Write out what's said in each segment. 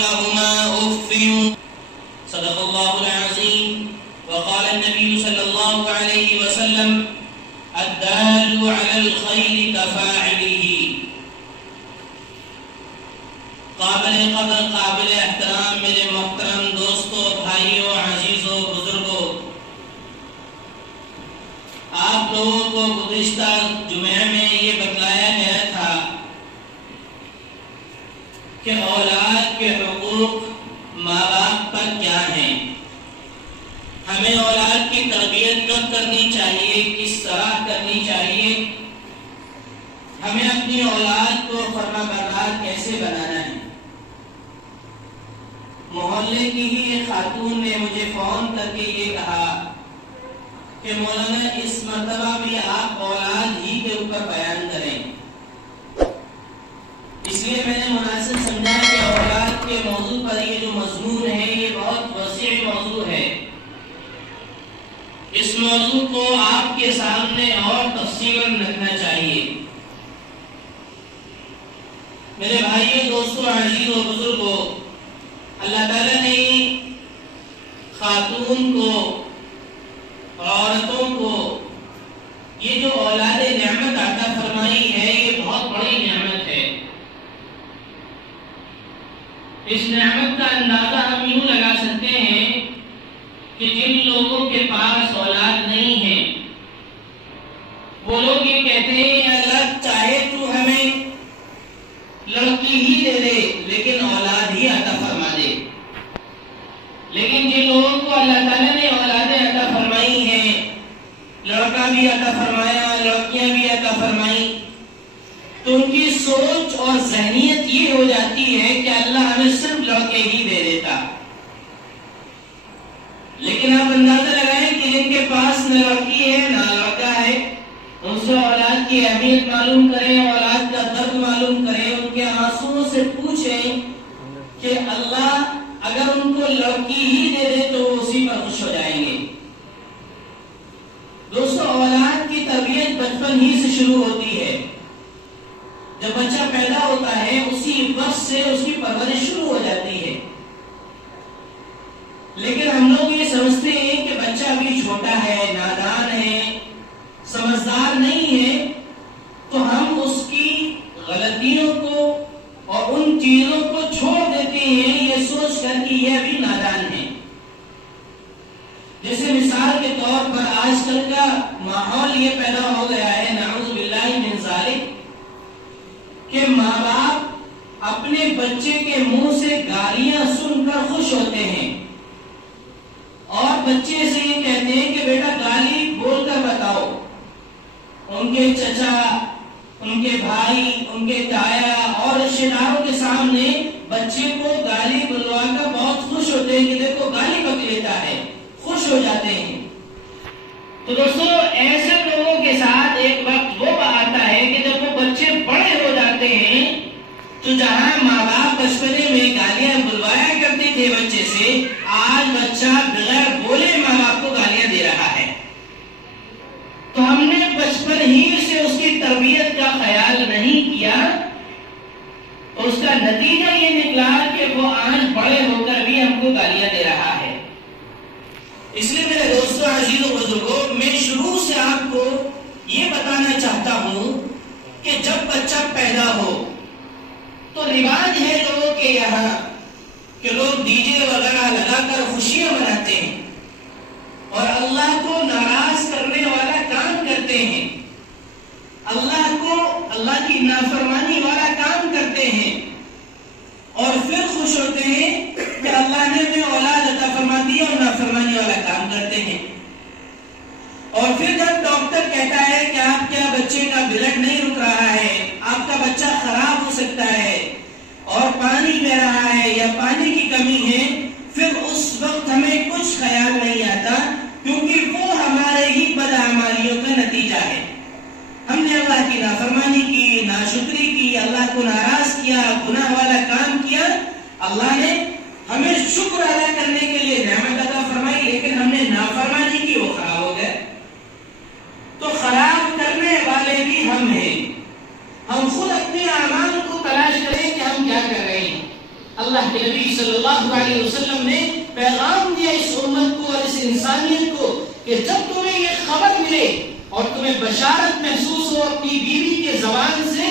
لهما أف صدق الله العظيم وقال النبي صلى الله عليه وسلم الدال على الخير كفاعله قابل قدر قابل احترام میرے محترم دوستوں بھائیوں عزیزوں بزرگوں آپ لوگوں کو گزشتہ جمعہ میں یہ بتلایا گیا تھا کہ اولاد کے حقوق ماں باپ پر کیا ہیں، ہمیں اولاد کی تربیت کب کرنی چاہیے، کس طرح کرنی چاہیے، ہمیں اپنی اولاد کو فرما بردار کیسے بنانا ہے۔ محلے کی ہی ایک خاتون نے مجھے فون کر کے یہ کہا کہ مولانا اس مرتبہ بھی آپ اولاد ہی کے اوپر بیان کریں، اس لیے میں نے مناسب سمجھا کہ اولاد کے موضوع پر یہ جو مضمون ہے یہ بہت وسیع موضوع ہے، اس موضوع کو آپ کے سامنے اور تفصیلاً رکھنا چاہیے۔ میرے بھائیوں دوستوں عزیزوں بزرگوں، اللہ تعالیٰ نے خاتون کو عورتوں کو یہ جو اولاد نعمت عطا فرمائی ہے یہ بہت بڑی نعمت ہے۔ اس نعمت کا اندازہ ہم یوں لگا سکتے ہیں کہ جن لوگوں کے پاس اولاد نہیں ہے وہ لوگ یہ کہتے ہیں اللہ چاہے تو ہمیں لڑکی ہی دے دے لیکن اولاد ہی عطا فرما دے، لیکن جن لوگوں کو اللہ تعالیٰ نے اولادیں عطا فرمائی ہیں، لڑکا بھی عطا فرمایا لڑکیاں بھی عطا فرمائی، تو ان کی سوچ اور ذہنیت یہ ہو جاتی ہے کہ اللہ ہمیں صرف لڑکے ہی دے دیتا۔ لیکن آپ اندازہ لگائیں کہ جن کے پاس نہ لڑکی ہے نہ لڑکا ہے، ان سے اولاد کی اہمیت معلوم کریں، اولاد کا درد معلوم کریں، ان کے آنسوؤں سے پوچھیں کہ اللہ اگر ان کو لڑکی ہی دے دے تو وہ اسی پر خوش ہو جائیں گے۔ دوستو اولاد کی تربیت بچپن ہی سے شروع ہوتی ہے، جب بچہ پیدا ہوتا ہے اسی وقت سے اس کی پرورش شروع ہو جاتی ہے، لیکن ہم لوگ یہ سمجھتے ہیں کہ بچہ ابھی چھوٹا ہے، نادان ہے، سمجھدار نہیں ہے، تو ہم اس کی غلطیوں کو اور ان چیزوں کو چھوڑ دیتے ہیں یہ سوچ کر کہ یہ ابھی نادان ہے۔ جیسے مثال کے طور پر آج کل کا ماحول یہ پیدا ہو گیا ہے نعوذ باللہ من ذالک کہ ماں باپ اپنے بچے کے منہ سے گالیاں سن کر خوش ہوتے ہیں اور بچے سے یہ کہتے ہیں کہ بیٹا گالی بول کر بتاؤ۔ ان کے چچا، ان کے بھائی، ان کے تایا اور رشتہ داروں کے سامنے بچے کو گالی بلوا کر بہت خوش ہوتے ہیں کہ دیکھو گالی بک لیتا ہے، خوش ہو جاتے ہیں۔ تو دوستو ایسے لوگوں کے ساتھ ایک وقت وہ آتا ہے کہ جب وہ بچے بڑے ہو جاتے ہیں تو جہاں ماں باپ بچپنے میں گالیاں بلوایا کرتے تھے بچے سے، آج بچہ بغیر بولے ماں باپ کو گالیاں دے رہا ہے۔ تو ہم نے بچپن ہی سے اس کی تربیت کا خیال نہیں کیا، اس کا نتیجہ یہ نکلا کہ وہ آج بڑے ہو کر بھی ہم کو گالیاں دے رہا ہے۔ اس لیے میرے دوستوں عزیزوں بزرگوں، میں شروع سے آپ کو یہ بتانا چاہتا ہوں کہ جب بچہ پیدا ہو تو رواج ہے لوگوں کے یہاں کہ لوگ ڈی جے وغیرہ لگا کر خوشیاں مناتے ہیں اور اللہ کو ناراض کرنے والا کام کرتے ہیں، اللہ کی نافرمانی والا کام کرتے ہیں اور پھر خوش ہوتے ہیں کہ اللہ نے ہمیں اولاد عطا فرما دی اور نافرمانی والا کام کرتے ہیں۔ اور پھر جب ڈاکٹر کہتا ہے کہ آپ کے بچے کا بلڈ نہیں رک رہا ہے، آپ کا بچہ خراب ہو سکتا ہے اور پانی بہ رہا ہے یا پانی کی کمی ہے، پھر اس وقت ہمیں کچھ خیال نہیں آتا کیونکہ وہ ہمارے ہی بدعمالیوں کا نتیجہ ہے۔ ہم نے اللہ کی نافرمانی کی، ناشکری کی، اللہ کو ناراض کیا، گناہ والا کام کیا، اللہ نے ہمیں شکر ادا کرنے کے لیے نعمت عطا فرمائی لیکن ہم نے نافرمانی کی، وہ خراب ہو گئے۔ تو خراب کرنے والے بھی ہم ہیں، ہم خود اپنے اعمال کو تلاش کریں کہ ہم کیا کر رہے ہیں۔ اللہ کے نبی صلی اللہ علیہ وسلم نے پیغام دیا اس امت کو اور اس انسانیت کو کہ جب تمہیں یہ خبر ملے اور تمہیں بشارت محسوس ہو اپنی بیوی کے زبان سے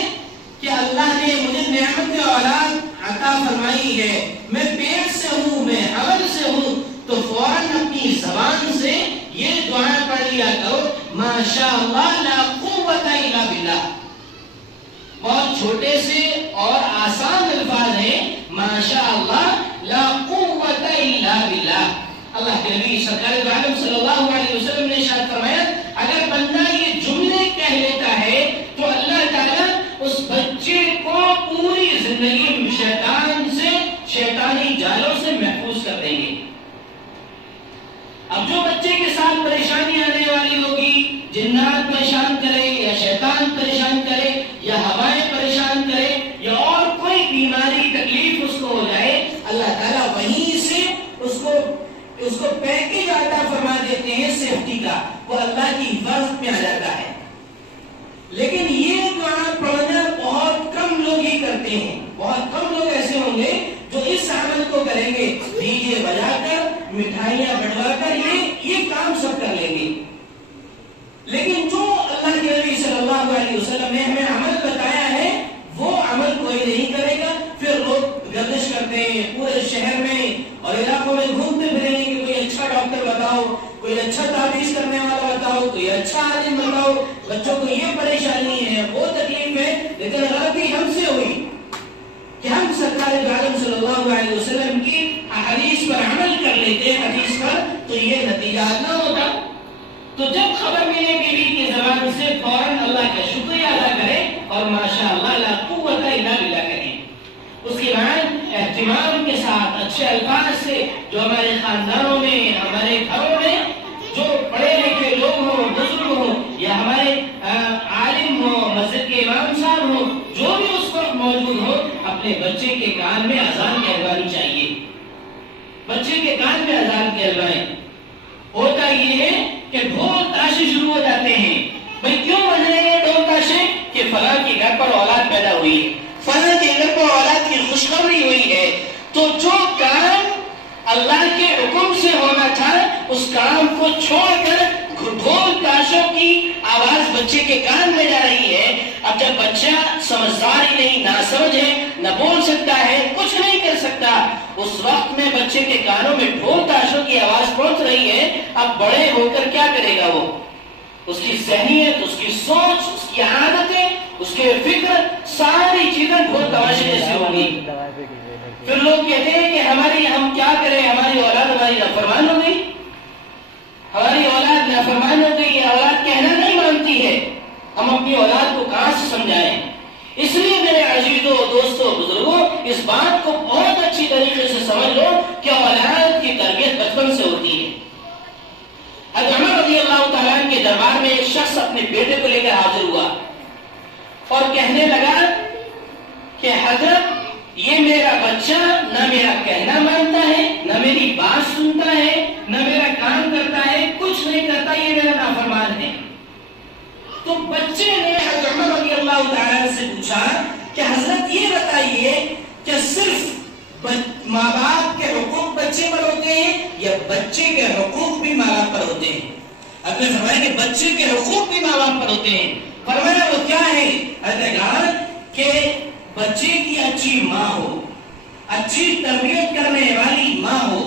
کہ اللہ نے مجھے نعمت اولاد عطا فرمائی ہے، میں پیٹ سے ہوں، میں حمل سے ہوں، تو فوراً اپنی زبان سے یہ دعا پڑھ لیا کرو، ماشاء اللہ لا قوت الا باللہ۔ بہت چھوٹے سے اور آسان الفاظ ہیں، ماشاء اللہ لا قوت الا باللہ۔ اللہ کے نبی سرکار دو عالم صلی اللہ علیہ وسلم نے ارشاد فرمایا اگر بندہ یہ جملے کہہ لیتا ہے تو اللہ تعالیٰ اس بچے کو پوری زندگی شیطان سے، شیطانی جالوں سے محفوظ کر دیں گے۔ اب جو بچے کے ساتھ پریشانی آنے والی ہوگی، جنات پریشان کرے یا شیطان پریشان کرے یا ہوائیں پریشان کرے یا اور کوئی بیماری تکلیف اس کو ہو جائے، اللہ تعالیٰ وہیں سے اس کو پیکیج عطا فرما دیتے ہیں سیفٹی کا، وہ اللہ کی حفاظت میں آ جاتا ہے۔ لیکن یہ دعا پڑھنا بہت کم لوگ ہی کرتے ہیں، بہت کم لوگ ایسے ہوں گے جو اس عمل کو کریں گے، ڈی جے بجا کر، مٹھائیاں بٹوا کر یہ کام سب کر لیں گے۔ لیکن جو اللہ کے نبی صلی اللہ علیہ وسلم نے ہمیں عمل بتایا ہے وہ عمل کوئی نہیں کرے گا۔ پھر لوگ گردش کرتے ہیں پورے شہر میں اور علاقوں میں گھومتے پھریں گے کہ کوئی اچھا ڈاکٹر بتاؤ، کوئی اچھا تعویذ کرنے والا بتاؤ، کوئی اچھا عالم بتاؤ، بچوں کو یہ پریشانی ہے، وہ تکلیف ہے۔ لیکن غلطی ہم سے ہوئی کہ ہم سرکار دو عالم صلی اللہ علیہ وسلم کی حدیث پر عمل کر لیتے، حدیث پر، تو یہ نتیجہ نہ ہوتا۔ تو جب خبر ملے بیوی کی زبان سے فوراً اللہ کا شکریہ ادا کرے اور ماشاء اللہ لا قوت الا باللہ کریں۔ اس کے بعد اہتمام کے ساتھ اچھے الفاظ سے جو ہمارے خاندانوں میں، ہمارے گھروں میں جو پڑھے لکھے لوگ ہوں، بزرگ ہوں یا ہمارے عالم ہوں، مسجد کے امام صاحب ہوں، جو بھی اس وقت موجود ہو، اپنے بچے کے کان میں اذان کہلوانی چاہیے، بچے کے کان میں اذان کہلوائیں۔ ہوتا یہ ہے کہ ڈھول تاشے شروع ہو جاتے ہیں، بھئی کیوں بج رہے ہیں ڈھول تاشے؟ کہ فلاں کے گھر پر اولاد پیدا ہوئی ہے، فلاں کے گھر پر اولاد کی خوشخبری ہوئی ہے۔ تو جو کام اللہ کے حکم سے ہونا تھا اس کام کو چھوڑ کر ڈھول تاشوں کی آواز بچے کے کان میں جا رہی ہے۔ اب جب بچہ سمجھدار ہی نہیں، ناسمجھ ہے، نہ بول سکتا ہے، کچھ نہیں کر سکتا، اس وقت میں بچے کے کانوں میں ڈھول تاشوں کی آواز پہنچ رہی ہے، اب بڑے ہو کر کیا کرے گا وہ؟ اس کی ذہنیت، اس کی سوچ، اس کی عادتیں، اس کے فکر، ساری چیزیں ڈھول تماشے جیسی ہوں گی۔ پھر لوگ کہتے ہیں کہ ہم کیا کریں، ہماری اولاد ہماری نافرمان ہو گئی، ہماری اولاد نافرمان ہو گئی، اولاد کہنا نہیں مانتی ہے، ہم اپنی اولاد کو کہاں سے سمجھائیں؟ اس لیے میرے عزیزوں، دوستوں، بزرگوں، اس بات کو بہت اچھی طریقے سے سمجھ لو کہ اولاد کی تربیت بچپن سے ہوتی ہے۔ حضرت عمر رضی اللہ تعالیٰ عنہ کے دربار میں ایک شخص اپنے بیٹے کو لے کر حاضر ہوا اور کہنے لگا کہ حضرت یہ میرا بچہ نہ میرا کہنا مانتا ہے، نہ میری بات سنتا ہے، نہ میرا کام کرتا ہے، کچھ نہیں کرتا، یہ میرا نافرمان ہے۔ تو بچے نے حضرت عمر رضی اللہ تعالیٰ سے پوچھا کہ حضرت یہ بتائیے کہ صرف ماں باپ کے حقوق بچے پر ہوتے ہیں یا بچے کے حقوق بھی ماں باپ پر ہوتے ہیں؟ اب نے فرمایا کہ بچے کے حقوق بھی ماں باپ پر ہوتے ہیں۔ فرمایا وہ کیا ہے؟ کہ بچے کی اچھی ماں ہو، اچھی تربیت کرنے والی ماں ہو،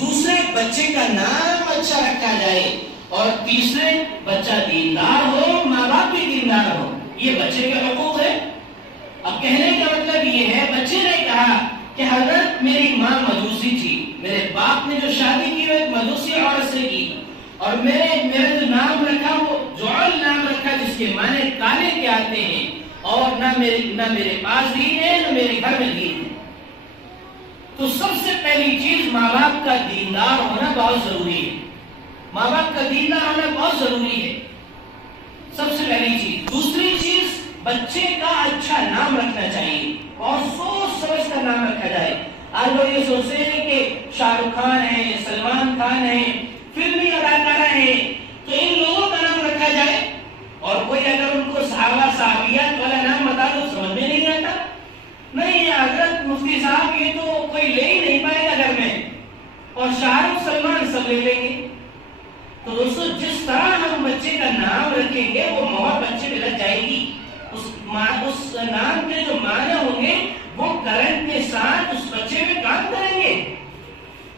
دوسرے بچے کا نام اچھا رکھا جائے، اور تیسرے بچہ دیندار ہو، ماں باپ بھی دیندار ہو، یہ بچے کے حقوق ہے۔ اب کہنے کا مطلب یہ ہے، بچے نے کہا کہ حضرت میری ماں مجوسی تھی، میرے باپ نے جو شادی کی وہ ایک مجوسی عورت سے کی، اور میرے جو نام رکھا وہ جعل نام رکھا جس کے معنی کالے کے آتے ہیں، اور نہ میرے پاس دین ہے نہ میرے گھر میں دین ہے۔ تو سب سے پہلی چیز ماں باپ کا دیندار ہونا بہت ضروری ہے، ماں باپ کا دیندار ہونا بہت ضروری ہے، سب سے پہلی چیز۔ دوسری چیز بچے کا اچھا نام رکھنا چاہیے، بہت سوچ سمجھ کر نام رکھا جائے۔ آج لوگ یہ سوچتے ہیں کہ شاہ رخ خان ہے، سلمان خان ہے، فلمی اداکارہ ہیں، تو ان لوگوں کا نام رکھا جائے، اور کوئی اگر ان کو صحابہ صحابیات والا نام بتا تو سمجھ میں نہیں آتا، نہیں حضرت مفتی صاحب یہ تو کوئی اور شاہ رخ سلمان سب لے لیں گے. تو دوستو جس طرح ہم بچے کا نام رکھیں گے وہ مہر بچے پہ لگ جائے گی. اس نام کے جو معنی ہوں گے وہ کرنٹ کے ساتھ اس بچے میں کام کریں گے.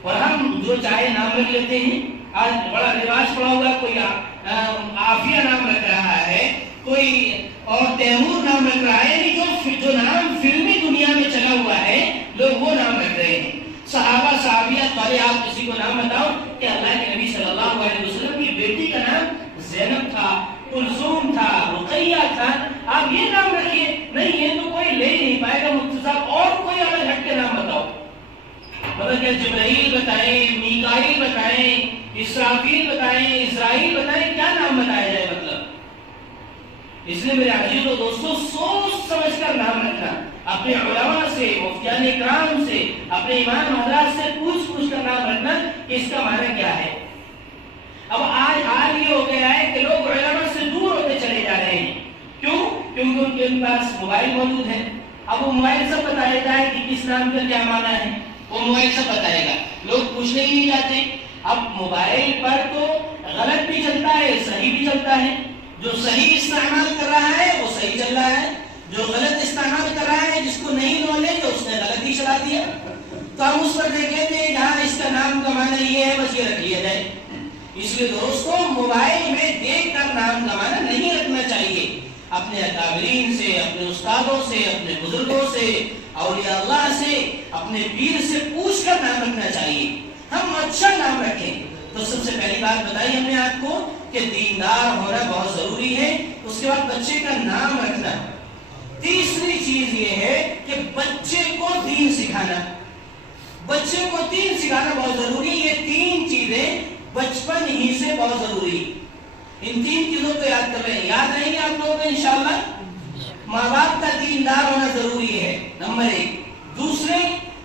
اور ہم جو چاہے نام رکھ لیتے ہیں. آج بڑا رواج پڑا ہوگا, کوئی عافیہ نام رکھ رہا ہے, کوئی اور تیمور نام رکھ رہا ہے. یعنی جو نام فلمی دنیا میں چلا ہوا ہے لوگ وہ نام رکھ رہے ہیں. صحابہ صحابیات والے آپ کسی کو نام بتاؤ کہ اللہ کے نبی صلی اللہ علیہ وسلم کی بیٹی کا نام زینب تھا, کلثوم تھا, رقیہ تھا, آپ یہ نام رکھیے. نہیں, یہ تو کوئی لے نہیں پائے گا مفتی صاحب, اور کوئی الگ ہٹ کے نام بتاؤ. مطلب کہ جبرائیل بتائیں, میکائیل بتائیں, اسرافیل بتائیں, اسرائیل بتائیں, کیا نام بتایا جائے. مطلب اس لیے میرے عزیزو دوستو سوچ سمجھ کر نام رکھنا. اپنے علماء سے, مفتیان کرام سے, اپنے امام حضرات سے پوچھ کر نام رکھنا کہ اس کا معنی کیا ہے. اب آج حال یہ ہو گیا ہے کہ لوگ علماء سے دور ہوتے چلے جا رہے ہیں. کیوں؟ کیونکہ ان کے پاس موبائل موجود ہے. اب وہ موبائل سب بتایا جائے کہ کس نام کا کیا معنی ہے, وہ موبائل سب بتائے گا. لوگ پوچھنے ہی نہیں جاتے. اب موبائل پر تو غلط بھی چلتا ہے, صحیح بھی چلتا ہے. جو صحیح استعمال کر رہا ہے وہ صحیح چل رہا ہے, جو غلط استعمال کر رہا ہے جس کو نہیں نالج اس نے غلط ہی چلا دیا. تو ہم اس پر دیکھیں کہ جہاں اس کا نام کا معنی یہ ہے بس یہ رکھ لیا جائے. اس لیے دوستوں موبائل میں دیکھ کر نام کا معنی نہیں رکھنا چاہیے. اپنے اکابرین سے, اپنے استادوں سے, اپنے بزرگوں سے, اولیاء اللہ سے, اپنے پیر سے پوچھ کر نام رکھنا چاہیے. ہم اچھا نام رکھیں. تو سب سے پہلی بات بتائی ہم نے آپ کو کہ دیندار ہونا بہت ضروری ہے. اس کے بعد بچے کا نام رکھنا. تیسری چیز یہ ہے کہ بچے کو دین سکھانا. بچے کو دین سکھانا بہت ضروری. یہ تین چیزیں بچپن ہی سے بہت ضروری. ان تین چیزوں کو یاد کر رہے ہیں, یاد رہیں گے آپ لوگوں کو انشاءاللہ. ماں باپ کا دیندار ہونا ضروری ہے, نمبر 1. دوسرے,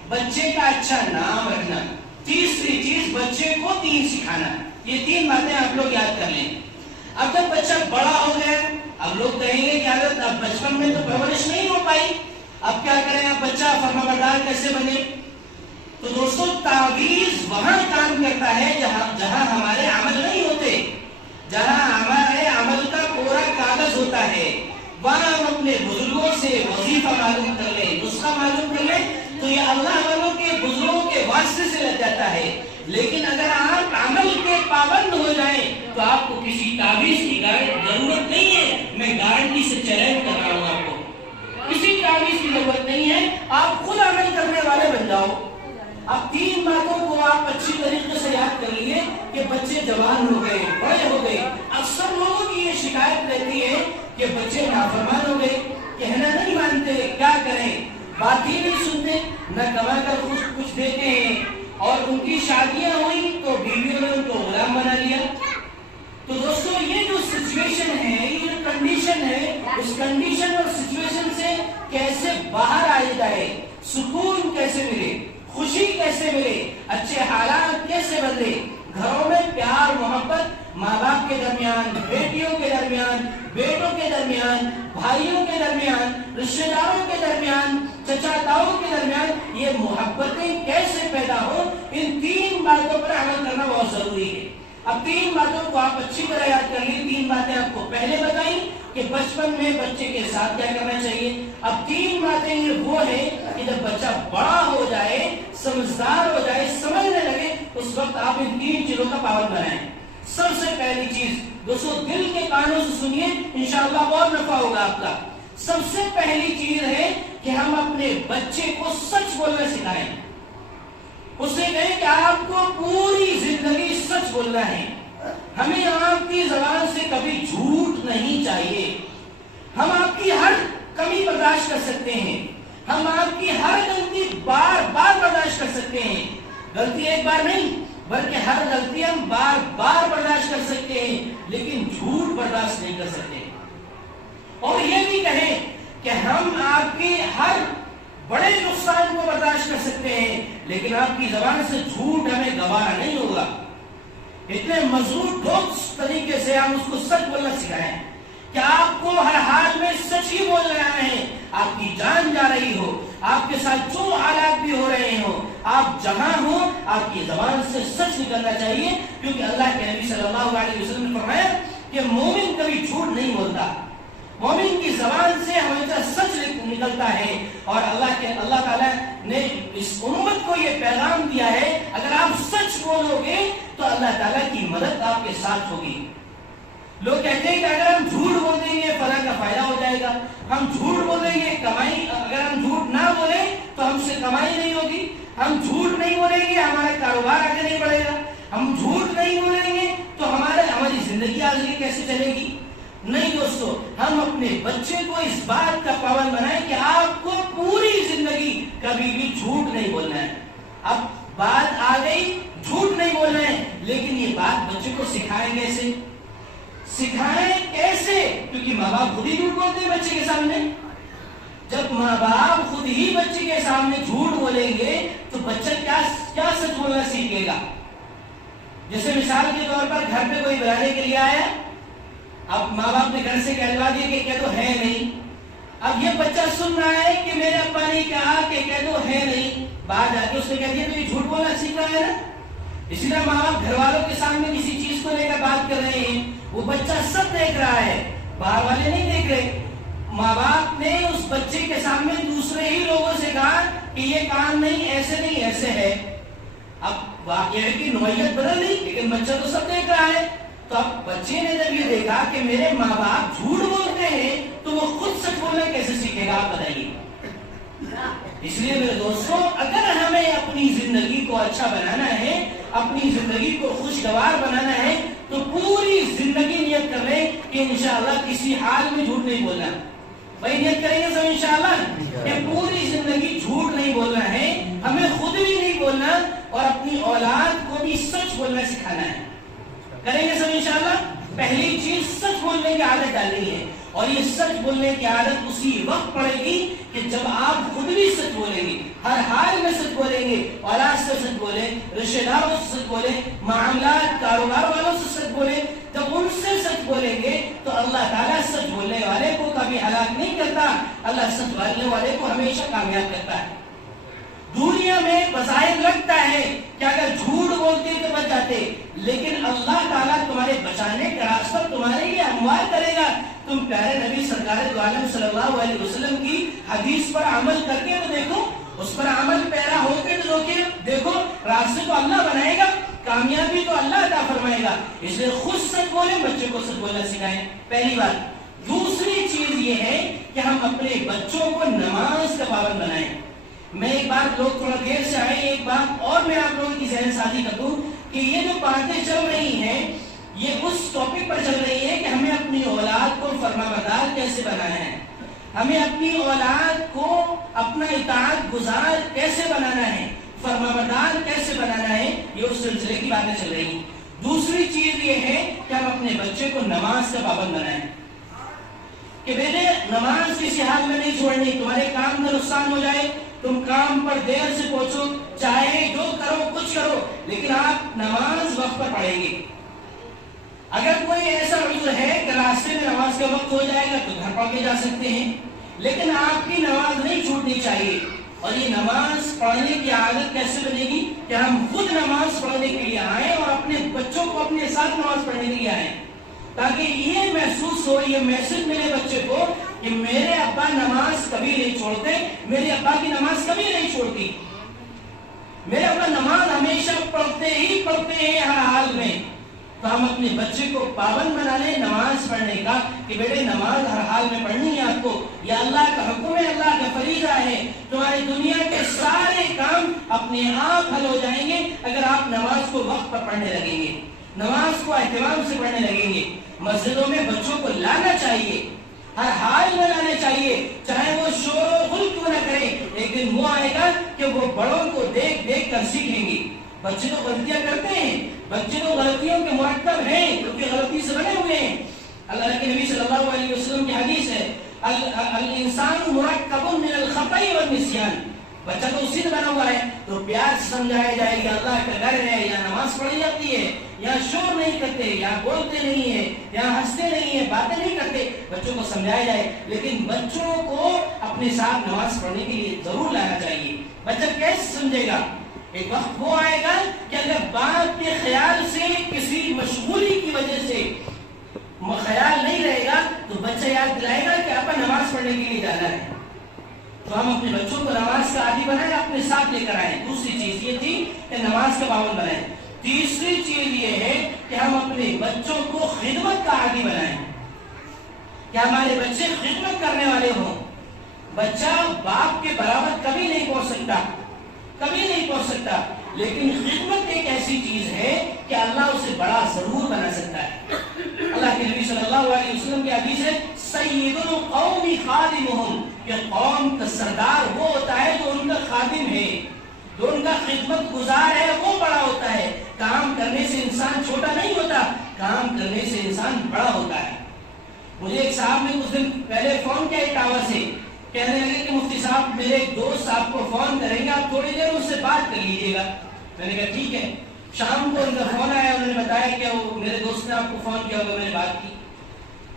بچے کا اچھا نام رکھنا. تیسری چیز بچے کو دین سکھانا. یہ تین باتیں آپ لوگ یاد کر لیں. اب جب بچہ بڑا ہو گیا, اب لوگ کہیں گے کہ اب بچپن میں تو پرورش نہیں ہو پائی, اب کیا کریں, اب بچہ فرمانبردار کیسے بنے. تو دوستو تعویذ وہاں کام کرتا ہے جہاں ہمارے عمل نہیں ہوتے, جہاں ہمارے عمل کا پورا کاغذ ہوتا ہے. وہاں ہم اپنے بزرگوں سے وظیفہ معلوم کر لیں, نسخہ معلوم کر لیں, تو یہ اللہ والوں کے بزرگوں کے واسطے سے لگ جاتا ہے. لیکن اگر آپ عمل کے پابند ہو جائیں تو آپ کو کسی تعویذ کی ضرورت نہیں ہے. میں گارنٹی سے چیلنج کر رہا ہوں, آپ کو کسی تعویذ کی ضرورت نہیں ہے. آپ خود عمل کرنے والے بن جاؤ. اب تین باتوں کو آپ اچھی طریقے سے یاد کر لیے کہ بچے جوان ہو گئے, بڑے ہو گئے. اکثر لوگوں کی یہ شکایت رہتی ہے کہ بچے نافرمان ہو گئے, کہنا نہیں مانتے, کیا کریں, بات ہی نہیں سنتے, نہ کما کر کچھ دیتے ہیں, اور ان کی شادیاں ہوئی تو بیویوں نے ان کو غلام بنا لیا. تو دوستو یہ جو سچویشن ہے, یہ جو کنڈیشن ہے, اس کنڈیشن اور سچویشن سے کیسے باہر آئے جائے, سکون کیسے ملے, خوشی کیسے ملے, اچھے حالات کیسے بدلے. گھروں میں پیار محبت ماں باپ کے درمیان, بیٹیوں کے درمیان, بیٹوں کے درمیان, بھائیوں کے درمیان, رشتہ داروں کے درمیان, چچا تاؤں کے درمیان, یہ محبتیں کیسے پیدا ہو, ان تین باتوں پر عمل کرنا بہت ضروری ہے. اب تین باتوں کو آپ اچھی طرح یاد کر لیے. تین باتیں آپ کو پہلے بتائیں کہ بچپن میں بچے کے ساتھ کیا کرنا چاہیے. اب تین باتیں یہ وہ ہے کہ جب بچہ بڑا ہو جائے, سمجھدار ہو جائے, سمجھنے لگے, اس وقت آپ ان تین چیزوں کا پابند بنائیں. سب سے پہلی چیز دوستو دل کے کانوں سے سنیے, انشاءاللہ بہت نفع ہوگا آپ کا. سب سے پہلی چیز ہے کہ ہم اپنے بچے کو سچ بولنا سکھائیں. اسے کہیں کہ آپ کو پوری زندگی سچ بولنا ہے. ہمیں آپ کی زبان سے کبھی جھوٹ نہیں چاہیے. ہم آپ کی ہر کمی برداشت کر سکتے ہیں, ہم آپ کی ہر غلطی بار بار برداشت کر سکتے ہیں. غلطی ایک بار نہیں بلکہ ہر غلطی ہم بار بار برداشت کر سکتے ہیں, لیکن جھوٹ برداشت نہیں کر سکتے. اور یہ بھی کہیں کہ ہم آپ کے ہر بڑے نقصان کو برداشت کر سکتے ہیں, لیکن آپ کی زبان سے جھوٹ ہمیں گوارا نہیں ہوگا. اتنے مضبوط ٹھوس طریقے سے ہم اس کو سچ بولنا سکھائیں کہ آپ کو ہر حال میں سچ ہی بولنا ہے. آپ کی جان جا رہی ہو, آپ کے ساتھ جو حالات بھی ہو رہے ہو, آپ جہاں ہو آپ کی زبان سے سچ نکلنا چاہیے، کیونکہ اللہ کے نبی صلی اللہ علیہ وسلم نے فرمایا کہ مومن کبھی جھوٹ نہیں بولتا، مومن کی زبان سے ہمیشہ سچ نکلتا ہے۔ اور اللہ تعالیٰ نے اس امت کو یہ پیغام دیا ہے، اگر آپ سچ بولو گے تو اللہ تعالیٰ کی مدد آپ کے ساتھ ہوگی۔ لوگ کہتے ہیں کہ اگر ہم جھوٹ بول دیں گے فلاں کا فائدہ ہو جائے گا، ہم جھوٹ بولیں گے کمائی، اگر ہم جھوٹ نہ بولیں تو ہم سے کمائی نہیں ہوگی، ہم جھوٹ نہیں بولیں گے ہمارا کاروبار آگے نہیں بڑھے گا، ہم جھوٹ نہیں بولیں گے تو ہماری زندگی آگے کیسے چلے گی؟ نہیں دوستو، ہم اپنے بچے کو اس بات کا پابند بنائیں کہ آپ کو پوری زندگی کبھی بھی جھوٹ نہیں بولنا ہے۔ اب بات آ گئی جھوٹ نہیں بولنا ہے، لیکن یہ بات بچے کو سکھائیں کیسے؟ سکھائیں کیسے؟ کیونکہ ماں باپ خود ہی جھوٹ بولتے ہیں بچے کے سامنے۔ جب ماں باپ خود ہی بچے کے سامنے جھوٹ بولیں گے تو بچہ کیا سچ بولنا سیکھے گا؟ جیسے مثال کے طور پر گھر پہ کوئی بلانے کے لیے آیا، اب ماں باپ نے گھر سے کہلوا دیا کہ کہہ دو ہے نہیں، اب یہ بچہ سن رہا ہے کہ میرے ابا نے کہا کہ کہہ دو ہے نہیں، بعد آ کے اس نے کہہ دیا تو یہ جھوٹ بولنا سیکھ رہا ہے نا۔ اسی طرح ماں باپ گھر والوں کے سامنے کسی چیز کو لے کر بات کر رہے ہیں، وہ بچہ سب دیکھ رہا ہے، باہر والے نہیں دیکھ رہے۔ ماں باپ نے اس بچے کے سامنے دوسرے ہی لوگوں سے کہا کہ یہ کام نہیں، ایسے نہیں ایسے ہے۔ اب واقعہ کی نوعیت بدل نہیں، لیکن بچہ تو سب دیکھ رہا ہے۔ تو اب بچے نے جب یہ دیکھا کہ میرے ماں باپ جھوٹ بولتے ہیں تو وہ خود سچ بولنا کیسے سیکھے گا؟ آپ بتائیے۔ اس لیے میرے دوستوں، اگر ہمیں اپنی زندگی کو اچھا بنانا ہے، اپنی زندگی کو خوشگوار بنانا ہے، تو پوری زندگی نیت کر لیں کہ انشاءاللہ کسی حال میں جھوٹ نہیں بولنا۔ بھائی نیت کریں گے سب انشاءاللہ کہ پوری زندگی جھوٹ نہیں بولنا ہے، ہمیں خود بھی نہیں بولنا اور اپنی اولاد کو بھی سچ بولنا سکھانا ہے۔ کریں گے سب انشاءاللہ۔ پہلی چیز سچ بولنے کی عادت ڈالنی ہے، اور یہ سچ بولنے کی عادت اسی وقت پڑے گی کہ جب آپ خود بھی سچ بولیں گے، ہر حال میں سچ بولیں گے، اولاد سے سچ بولیں، رشتہ داروں سے سچ بولیں، معاملات کاروبار والوں سے سچ بولیں۔ جب ان سے سچ بولیں گے تو اللہ تعالیٰ سچ بولنے والے کو کبھی ہلاک نہیں کرتا، اللہ سچ بولنے والے کو ہمیشہ کامیاب کرتا ہے۔ دنیا میں بظاہر لگتا ہے کہ اگر جھوٹ بولتے تو بچ جاتے، لیکن اللہ تعالیٰ تمہارے بچانے کا راستہ تمہارے لیے ہموار کرے گا۔ تم پیارے نبی سرکار دو عالم صلی اللہ علیہ وسلم کی حدیث پر عمل کر کے تو دیکھو، اس پر عمل پیرا ہو کے تو دیکھو، راستے تو اللہ بنائے گا، کامیابی تو اللہ عطا فرمائے گا۔ اس لیے خود سچ بولیں، بچے کو سچ بولنا سکھائیں، پہلی بات۔ دوسری چیز یہ ہے کہ ہم اپنے بچوں کو نماز کا پابند بنائیں۔ میں ایک بات، لوگ تھوڑا دیر سے آئے، ایک بات اور میں آپ لوگوں کی ذہن سازی کر دوں کہ یہ جو باتیں چل رہی ہیں یہ اس ٹاپک پر چل رہی ہے کہ ہمیں اپنی اولاد کو فرمانبردار کیسے بنانا ہے، ہمیں اپنی اولاد کو اپنا اطاعت گزار کیسے بنانا ہے، فرمانبردار کیسے بنانا ہے، یہ اس سلسلے کی باتیں چل رہی ہیں۔ دوسری چیز یہ ہے کہ ہم اپنے بچے کو نماز کا پابند بنائیں کہ بیٹے نماز کسی حال میں نہیں چھوڑنی، تمہارے کام کا نقصان ہو جائے، تم کام پر دیر سے پہنچو، چاہے جو کرو کچھ کرو، لیکن آپ نماز وقت پر پڑھیں گے۔ اگر کوئی ایسا عذر ہے کہ راستے میں نماز کا وقت ہو جائے گا تو گھر پڑھ کے جا سکتے ہیں، لیکن آپ کی نماز نہیں چھوٹنی چاہیے۔ اور یہ نماز پڑھنے کی عادت کیسے بنے گی کہ ہم خود نماز پڑھنے کے لیے آئیں اور اپنے بچوں کو اپنے ساتھ نماز پڑھنے کے لیے آئیں، تاکہ یہ محسوس ہو، یہ میسج ملے بچے کو کہ میرے ابا نماز کبھی نہیں چھوڑتے، میرے ابا کی نماز کبھی نہیں چھوڑتی، میرے ابا نماز ہمیشہ پڑھتے ہی پڑھتے ہیں ہر حال میں۔ تو ہم اپنے بچے کو پابند بنا لیں نماز پڑھنے کا کہ بیٹے نماز ہر حال میں پڑھنی ہے آپ کو، یہ اللہ کا حکم ہے، اللہ کا فریضہ ہے۔ تمہاری دنیا کے سارے کام اپنے آپ حل ہو جائیں گے اگر آپ نماز کو وقت پر پڑھنے لگیں گے، نماز کو اہتمام سے پڑھنے لگیں گے۔ مسجدوں میں بچوں کو لانا چاہیے، ہر حال میں لانا چاہیے، چاہے وہ شور و غل کیوں نہ کرے، ایک دن وہ آئے گا کہ وہ بڑوں کو دیکھ دیکھ کر سیکھیں گے۔ بچے تو غلطیاں کرتے ہیں، بچے تو غلطیوں کے مرکب ہیں کیونکہ غلطی سے بنے ہوئے ہیں۔ اللہ کے نبی صلی اللہ علیہ وسلم کی حدیث ہے الانسان مرکب من الخطأ والنسیان، بچہ تو اسی سے بنا ہوا ہے، تو پیار سے سمجھایا جائے کہ اللہ کا گھر ہے، یہاں نماز پڑھی جاتی ہے، یہاں شور نہیں کرتے، یہاں بولتے نہیں ہیں، یہاں ہنستے نہیں ہیں، باتیں نہیں کرتے، بچوں کو سمجھایا جائے۔ لیکن بچوں کو اپنے ساتھ نماز پڑھنے کے لیے ضرور لانا چاہیے۔ بچہ کیسے سمجھے گا؟ ایک وقت وہ آئے گا کہ اگر باپ کے خیال سے کسی مشغولی کی وجہ سے خیال نہیں رہے گا تو بچہ یاد دلائے گا کہ آپ نماز پڑھنے کے لیے جانا ہے، تو ہم اپنے بچوں کو نماز کا عادی بنائیں، اپنے ساتھ لے کر آئیں۔ دوسری چیز یہ تھی کہ نماز کا پابند بنائیں۔ تیسری چیز یہ ہے کہ ہم اپنے بچوں کو خدمت کا عادی بنائیں، کہ ہمارے بچے خدمت کرنے والے ہوں۔ بچہ باپ کے برابر کبھی نہیں پہنچ سکتا، کبھی نہیں پہنچ سکتا، لیکن خدمت ایک ایسی چیز ہے کہ اللہ اسے بڑا ضرور بنا سکتا ہے۔ اللہ کے نبی صلی اللہ علیہ وسلم کی حدیث ہے سید القوم خادمہم، کہ قوم کا سردار وہ ہوتا ہے جو ان کا خادم ہے، جو ان کا خدمت گزار ہے، وہ بڑا ہوتا ہے۔ کام کرنے سے انسان چھوٹا نہیں ہوتا، کام کرنے سے انسان بڑا ہوتا ہے۔ مجھے ایک صاحب نے کچھ دن پہلے فون کیا اٹاوا سے، کہنے لگے کہ مفتی صاحب میرے ایک دوست آپ کو فون کریں گے، آپ تھوڑی دیر اس سے بات کر لیجیے گا۔ میں نے کہا ٹھیک ہے۔ شام کو ان کا فون آیا، انہوں نے بتایا کہ وہ میرے دوست نے آپ کو فون کیا ہوگا، میں نے بات کی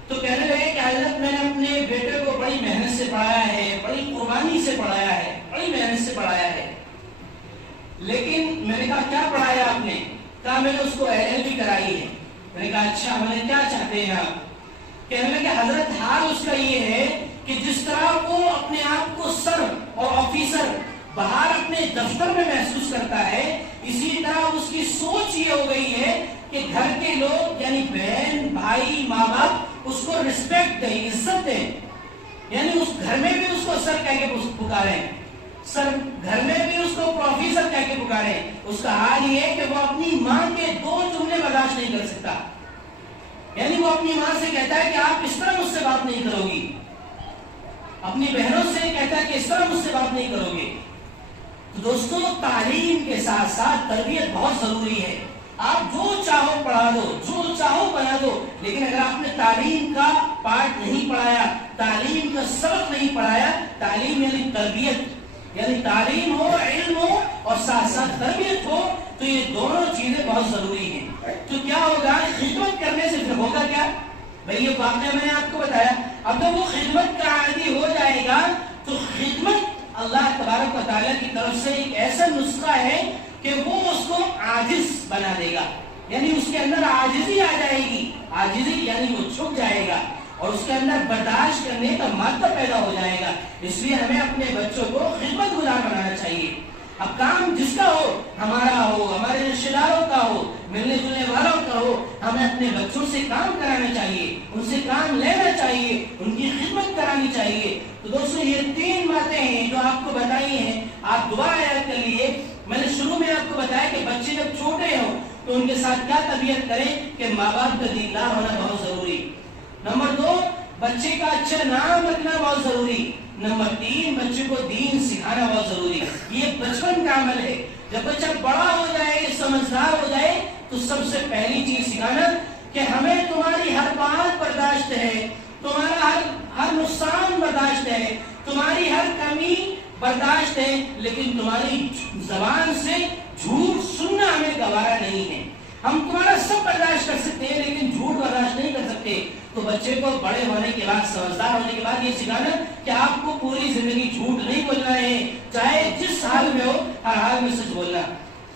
تو کہنے لگے کہ حضرت میں نے اپنے بیٹے کو بڑی محنت سے پڑھایا ہے، بڑی قربانی سے پڑھایا ہے، بڑی محنت سے پڑھایا ہے، لیکن میں نے کہا کیا پڑھایا آپ نے؟ کہا میں نے اس کو LLB کرائی ہے۔ میں نے کہا اچھا، میں نے کیا چاہتے ہیں آپ؟ کہنے لگے حضرت حال اس کا یہ ہے کہ جس طرح وہ اپنے آپ کو سر اور آفیسر باہر اپنے دفتر میں محسوس کرتا ہے، اسی طرح اس کی سوچ یہ ہو گئی ہے کہ گھر کے لوگ یعنی بہن بھائی ماں باپ اس کو رسپیکٹ دیں، عزت دیں، یعنی اس گھر میں بھی اس کو سر کہہ کے پکاریں، سر گھر میں بھی اس کو پروفیسر کہہ کے پکاریں۔ اس کا حال یہ ہے کہ وہ اپنی ماں کے 2 جملے برداشت نہیں کر سکتا، یعنی وہ اپنی ماں سے کہتا ہے کہ آپ اس طرح مجھ سے بات نہیں کرو گی، اپنی بہنوں سے کہتا ہے کہ اس طرح مجھ سے بات نہیں کرو گے۔ تو دوستوں تعلیم کے ساتھ ساتھ تربیت بہت ضروری ہے۔ آپ جو چاہو پڑھا دو، جو چاہو بنا دو، لیکن اگر آپ نے تعلیم کا پارٹ نہیں پڑھایا، تعلیم کا سبق نہیں پڑھایا، تعلیم یعنی تربیت، یعنی تعلیم ہو، علم ہو اور ساتھ ساتھ تربیت ہو، تو یہ دونوں چیزیں بہت ضروری ہیں۔ تو کیا ہوگا؟ خدمت کرنے سے پھر ہوگا کیا؟ بھئی یہ واقعہ میں نے آپ کو بتایا، اب جب وہ خدمت کا عادی ہو جائے گا تو خدمت اللہ تبارک و تعالیٰ کی طرف سے ایک ایسا نسخہ ہے کہ وہ اس کو عاجز بنا دے گا، یعنی اس کے اندر عاجزی آ جائے گی، عاجزی یعنی وہ جھک جائے گا اور اس کے اندر برداشت کرنے کا مادہ پیدا ہو جائے گا۔ اس لیے ہمیں اپنے بچوں کو خدمت گزار بنانا چاہیے۔ اب کام جس کا ہو، ہمارا ہو، ہمارے رشتے داروں کا ہو، ملنے جلنے والوں کا ہو، ہمیں اپنے بچوں سے کام کرانا چاہیے، ان سے کام لینا چاہیے، ان کی خدمت کرانی چاہیے۔ تو دوستوں یہ 3 باتیں ہیں جو آپ کو بتائی ہیں، آپ دوبارہ یاد کر لیجیے۔ میں نے شروع میں آپ کو بتایا کہ بچے جب چھوٹے ہوں تو ان کے ساتھ کیا تربیت کریں کہ ماں باپ کا دیندار ہونا بہت ضروری۔ نمبر 2، بچے کا اچھا نام رکھنا بہت ضروری۔ نمبر 3، بچے کو دین سکھانا بہت ضروری۔ یہ بچپن کا عمل ہے۔ جب بچہ بڑا ہو جائے، سمجھدار ہو جائے تو سب سے پہلی چیز سکھانا کہ ہمیں تمہاری ہر بات برداشت ہے، تمہارا ہر نقصان برداشت ہے، تمہاری ہر کمی برداشت ہے، لیکن تمہاری زبان سے جھوٹ سننا ہمیں گوارا نہیں ہے۔ ہم تمہارا سب برداشت کر سکتے ہیں لیکن جھوٹ برداشت نہیں کر سکتے۔ تو بچے کو بڑے ہونے کے بعد، سمجھدار ہونے کے بعد یہ سکھانا کہ آپ کو پوری زندگی جھوٹ نہیں بولنا ہے، چاہے جس حال میں ہو ہر حال میں سچ بولنا،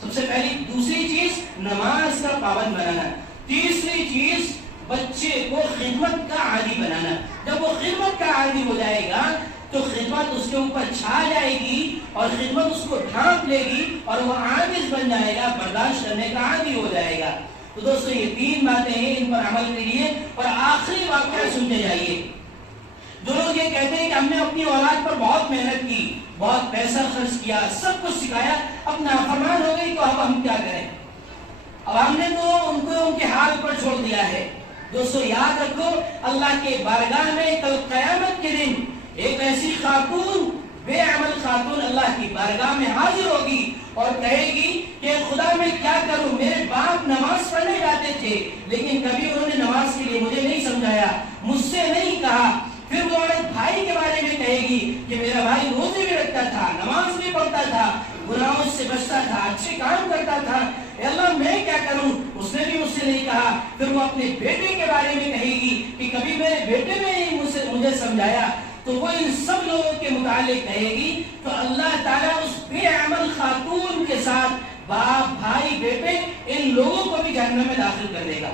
سب سے پہلی۔ دوسری چیز نماز کا پابند بنانا۔ تیسری چیز بچے کو خدمت کا عادی بنانا۔ جب وہ خدمت کا عادی ہو جائے گا تو خدمت اس کے اوپر چھا جائے گی اور خدمت اس کو ڈھانپ لے گی اور وہ عاجز بن جائے گا، برداشت کرنے کا عادی ہو جائے گا۔ تو دوستو یہ 3 باتیں ہیں، ان پر عمل کریے۔ اور آخری واقعہ سنتے جائیے۔ جو لوگ یہ کہتے ہیں کہ ہم نے اپنی اولاد پر بہت محنت کی، بہت پیسہ خرچ کیا، سب کچھ سکھایا، اب نافرمان ہو گئی تو اب ہم کیا کریں؟ اب ہم نے تو ان کو ان کے حال پر چھوڑ دیا ہے۔ دوستو یاد رکھو، اللہ کے بارگاہ میں کل قیامت کے دن ایک ایسی خاتون، بے عمل خاتون اللہ کی بارگاہ میں حاضر ہوگی اور کہے گی کہ خدا میں کیا کروں، میرے باپ نماز پڑھنے جاتے تھے لیکن کبھی انہوں نے نماز کے لیے مجھے نہیں سمجھایا، مجھ سے نہیں کہا۔ پھر وہ عورت بھائی کے بارے میں کہے گی کہ میرا بھائی روزے بھی رکھتا تھا، نماز بھی پڑھتا تھا، گناہوں سے بچتا تھا، اچھے کام کرتا تھا، اے اللہ میں کیا کروں، اس نے بھی مجھ سے نہیں کہا۔ پھر وہ اپنے بیٹے کے بارے میں کہے گی کہ کبھی میرے بیٹے نے ہی مجھے سمجھایا۔ تو وہ ان سب لوگوں کے متعلق کہے گی تو اللہ تعالیٰ اس بے عمل خاتون کے ساتھ باپ بھائی بیٹے ان لوگوں کو بھی جہنم میں داخل کر دے گا۔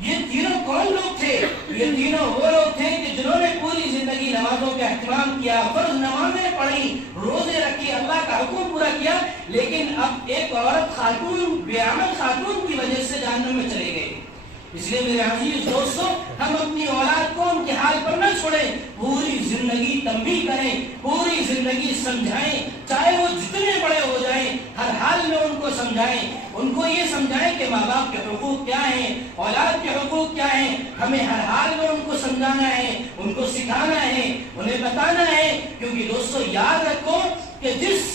یہ تینوں کون لوگ تھے؟ یہ تینوں وہ لوگ تھے کہ جنہوں نے پوری زندگی نمازوں کا اہتمام کیا، فرض نمازیں پڑھی، روزے رکھی، اللہ کا حکم پورا کیا، لیکن اب ایک عورت خاتون، بے عمل خاتون کی وجہ سے جہنم میں چلے گئے۔ اس لیے میرے عزیز دوستو، ہم اپنی اولاد کو ان کے حال پر نہ چھوڑیں، پوری زندگی تنبیہ کریں، پوری زندگی سمجھائیں، چاہے وہ جتنے بڑے ہو جائیں، ہر حال میں ان کو سمجھائیں، ان کو یہ سمجھائیں کہ ماں باپ کے حقوق کیا ہیں، اولاد کے حقوق کیا ہیں، ہمیں ہر حال میں ان کو سمجھانا ہے، ان کو سکھانا ہے، انہیں بتانا ہے، کیونکہ دوستو یاد رکھو کہ جس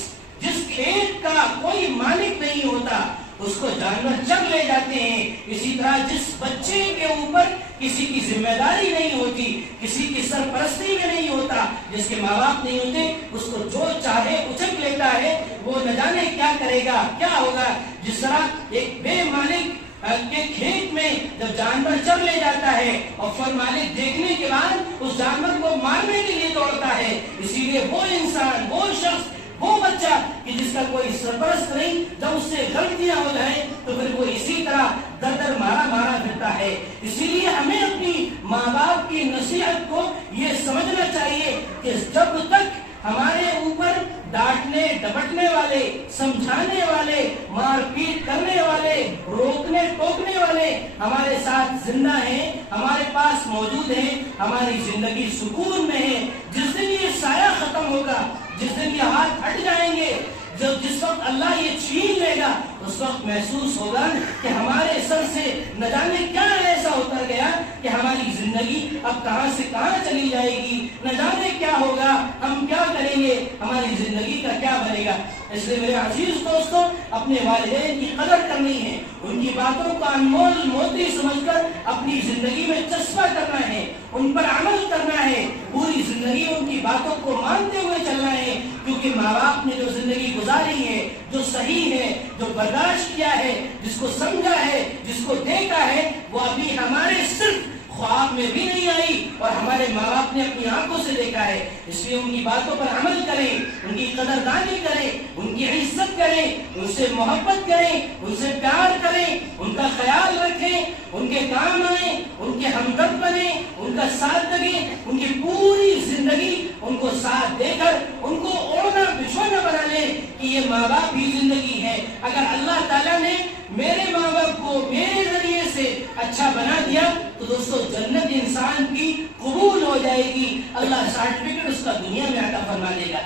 کھیت کا کوئی مالک نہیں ہوتا اس کو جانور چر لے جاتے ہیں، اسی طرح جس بچے کے اوپر کسی کی ذمہ داری نہیں ہوتی، کسی کی سرپرستی میں نہیں ہوتا، جس کے ماں باپ نہیں ہوتے، اس کو جو چاہے اچک لیتا ہے، وہ نہ جانے کیا کرے گا، کیا ہوگا۔ جس طرح ایک بے مالک کے کھیت میں جب جانور چر لے جاتا ہے اور پھر مالک دیکھنے کے بعد اس جانور کو مارنے کے لیے دوڑتا ہے، اسی لیے وہ انسان، وہ شخص، وہ بچہ کہ جس کا کوئی سرپرست نہیں، جب اس سے غلطیاں ہو جائیں تو پھر وہ اسی طرح در در مارا پھرتا ہے۔ اسی لیے ہمیں اپنی ماں باپ کی نصیحت کو یہ سمجھنا چاہیے کہ جب تک ہمارے اوپر ڈانٹنے ڈپٹنے والے، سمجھانے والے، مار پیٹ کرنے والے، روکنے ٹوکنے والے ہمارے ساتھ زندہ ہیں، ہمارے پاس موجود ہیں، ہماری زندگی سکون میں ہے۔ جس دن یہ سایہ ختم ہوگا، جس دن یہ ہاتھ ہٹ جائیں گے، جس وقت اللہ یہ چھین لے گا، اس وقت محسوس ہوگا کہ ہمارے سر سے نہ جانے کیا ایسا اتر گیا کہ ہماری زندگی اب کہاں سے کہاں چلی جائے گی، نہ جانے کیا ہوگا، ہم کیا کریں گے، ہماری زندگی کا کیا بنے گا۔ اس لیے میرے عزیز دوستو، اپنے والدین کی قدر کرنی ہے، ان کی باتوں کا انمول موتی سمجھ کر اپنی زندگی میں چسپاں کرنا ہے، ان پر عمل کرنا ہے، پوری زندگی ان کی باتوں کو مانتے ہوئے چلنا ہے، کیونکہ ماں باپ نے جو زندگی گزاری ہے، جو صحیح ہے، جو برداشت کیا ہے، جس کو سمجھا ہے، جس کو دیکھا ہے، وہ ابھی ہمارے صرف خواب میں بھی نہیں آئی اور ہمارے ماں باپ نے اپنی آنکھوں سے دیکھا ہے۔ اس لیے ان کی باتوں پر عمل کریں، ان کی قدردانی کریں، ان کی عزت کریں، ان سے محبت کریں، ان سے پیار کریں، ان کا خیال رکھیں، ان کے کام آئیں، ان کے ہمدرد بنیں، ان کا ساتھ دیں، ان کی پوری زندگی ان کو ساتھ دے کر ان کو اوڑھنا بچھونا بنا لیں کہ یہ ماں باپ ہی زندگی ہے۔ اگر اللہ تعالیٰ نے میرے ماں باپ کو میرے ذریعے سے اچھا بنا دیا تو دوستو جنت انسان کی قبول ہو جائے گی، اللہ سرٹیفکیٹ اس کا دنیا میں عطا فرما دے گا۔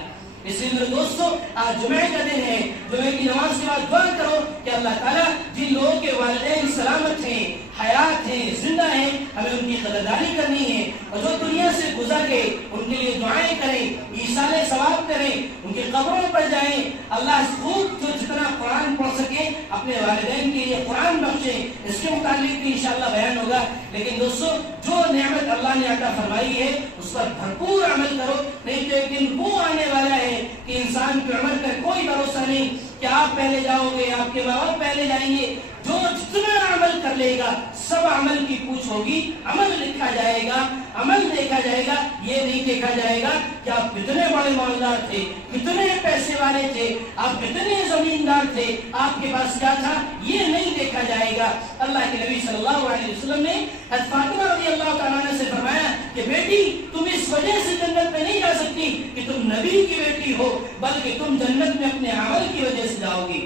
اس لیے میرے دوستو، آج جمعہ کا دن ہے، جمعہ کی نماز کے بعد دعا کرو کہ اللہ تعالیٰ جن لوگوں کے والدین سلامت ہیں، حیات ہیں، زندہ ہیں، ہمیں ان کی قدردانی کرنی ہے، اور جو دنیا سے گزر گئے ان کے لیے دعائیں کریں، ایصال ثواب کریں، ان کی قبروں پر جائیں، اللہ خوب جو جتنا قرآن پڑھ سکے اپنے والدین کے لیے قرآن بخشیں۔ اس کے متعلق بھی انشاءاللہ بیان ہوگا، لیکن دوستو جو نعمت اللہ نے عطا فرمائی ہے اس پر بھرپور عمل کرو، نہیں تو ایک دن وہ آنے والا ہے کہ انسان کی عمر کا کوئی بھروسہ نہیں کہ آپ پہلے جاؤ گے، آپ کے ماں باپ پہلے جائیں گے۔ جو جتنا عمل کر لے گا سب عمل کی پوچھ ہوگی، عمل لکھا جائے گا، عمل دیکھا جائے گا، یہ نہیں دیکھا جائے گا کہ آپ کتنے بڑے مالدار تھے، کتنے پیسے والے تھے، آپ کتنے زمیندار تھے، آپ کے پاس کیا تھا، یہ نہیں دیکھا جائے گا۔ اللہ کے نبی صلی اللہ علیہ وسلم نے حضرت فاطمہ رضی اللہ تعالیٰ عنہ سے فرمایا کہ بیٹی تم اس وجہ سے جنت میں نہیں جا سکتی کہ تم نبی کی بیٹی ہو، بلکہ تم جنت میں اپنے عمل کی وجہ سے جاؤ گی۔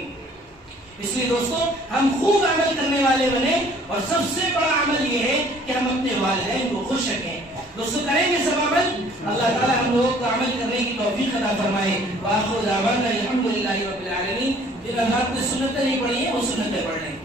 اس لیے دوستو ہم خوب عمل کرنے والے بنے، اور سب سے بڑا عمل یہ ہے کہ ہم اپنے والدین کو خوش رکھیں۔ دوستو کریں گے سب عمل، اللہ تعالیٰ ہم لوگوں کو عمل کرنے کی توفیق عطا فرمائے۔ وآخر دعوانا الحمدللہ رب العالمین۔ جن حضرات نے سنتیں نہیں پڑھی ہیں وہ سنتیں پڑھ لیں۔